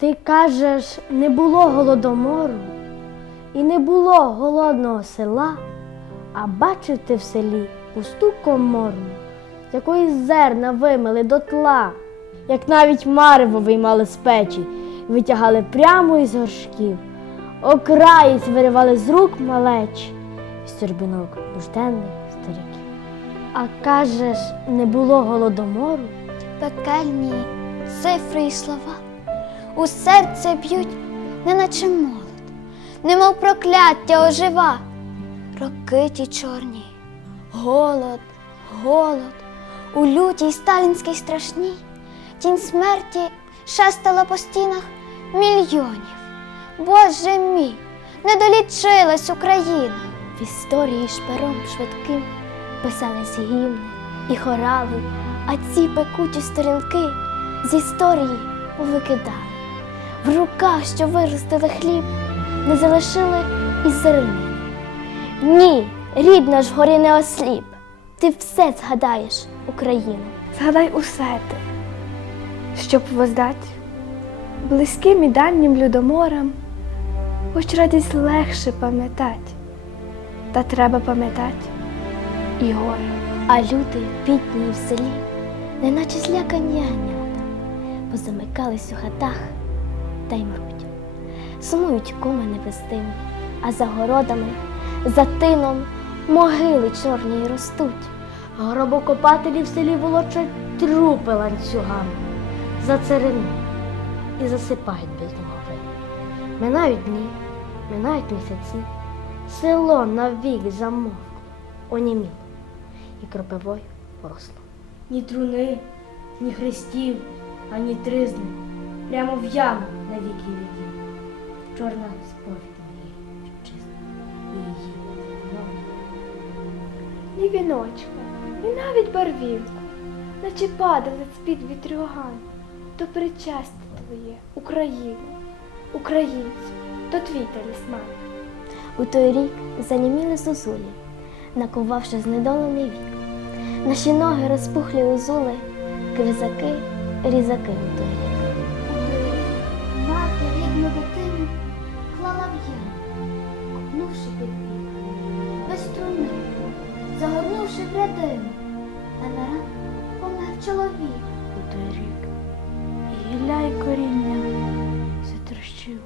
Ти кажеш, не було голодомору і не було голодного села, а бачив ти в селі пусту комору, з якої зерна вимили дотла, як навіть марево виймали з печі, витягали прямо із горшків, окраєць виривали з рук малечі, з торбинок нужденних стариків. А кажеш, не було голодомору? пекельні цифри і слова. У серце б'ють, неначе молот, немов прокляття ожива. Роки ті чорні, голод, голод, у лютій сталінській страшній, тінь смерті шестала по стінах мільйонів. Боже мій, не долічилась Україна. В історії шпером швидким писались гімни і хорали, а ці пекуті сторінки з історії повикидали. В руках, що виростили хліб, не залишили і зернини. Ні, рідна ж горі не осліп. Ти все згадаєш, Україну. Згадай усе ти, щоб воздать близьким і дальнім людоморам, хоч радість легше пам'ятать, та треба пам'ятать і горе. А люди, бідні в селі, неначе злякані янята, позамикались у хатах та й мруть. Сумують куми невестими, а за городами, за тином могили чорні й ростуть. Гробокопателі в селі волочать трупи ланцюгами за царини і засипають без домови. Минають дні, минають місяці, село навік замовкло, оніміло і кропивою поросло. Ні труни, ні хрестів, ані тризни, прямо в яму на віки віків. Чорна сповідь моєї вітчизни і її. Ні віночка, ні навіть барвінку, наче падали з-під вітрюган, то причастя твоє, Україну, українцю, то твій талісман. У той рік заніміли зозулі, накувавши знедолений вік. Наші ноги розпухлі у зули, кризаки, різаки у той рік. Копнувши під вік, без струни, загорнувши в а на ран помер чоловік. у той рік. І гілля й коріння затрощив,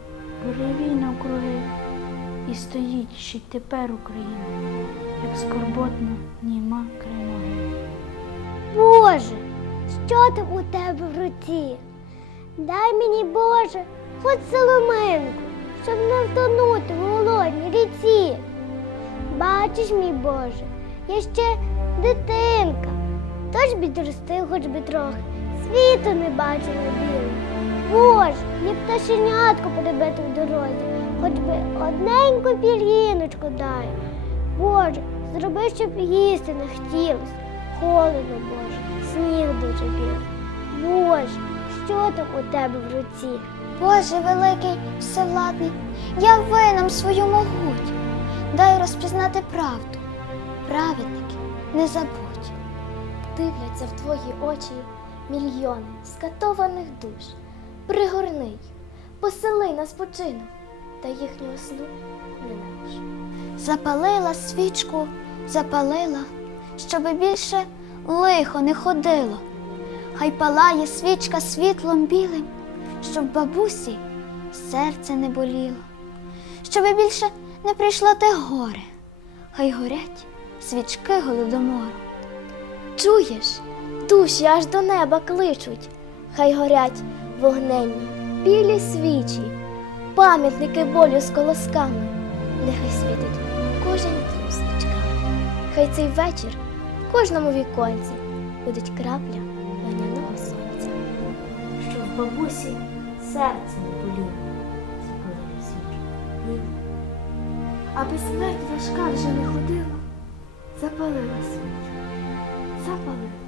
буревій навкруги, і стоїть ще й тепер Україна, як скорботна німа кремоги. Боже, що там у тебе в руці? Дай мені, Боже, хоч соломинку, щоб не втонути в голодній ріці. Бачиш, мій Боже, я ще дитинка, тож підростив хоч би трохи, світу не бачила білого. Боже, мені пташенятку перебити в дорозі, хоч би одненьку пір'їночку дай. Боже, зроби, щоб їсти не хотілося. Холодно, Боже, сніг дуже білий. Боже, що там у тебе в руці? Боже великий, всевладний, яви нам свою могуть, дай розпізнати правду. Праведники, не забудь. Дивляться в твої очі мільйони скатованих душ. Пригорни, й, посили на спочинок, та їхнього сну не наш. Запалила свічку, запалила, щоби більше лихо не ходило. Хай палає свічка світлом білим, щоб бабусі серце не боліло, щоби більше не прийшло те горе, хай горять свічки голодомору. Чуєш, душі аж до неба кличуть, хай горять вогненні, білі свічі, пам'ятники болю з колосками, нехай світить кожен дім свічками. Хай цей вечір в кожному віконці будуть крапля бабусі серце не боліло, запалила свічу. Аби смерть важка вже не ходила, запалила свічку, запалила.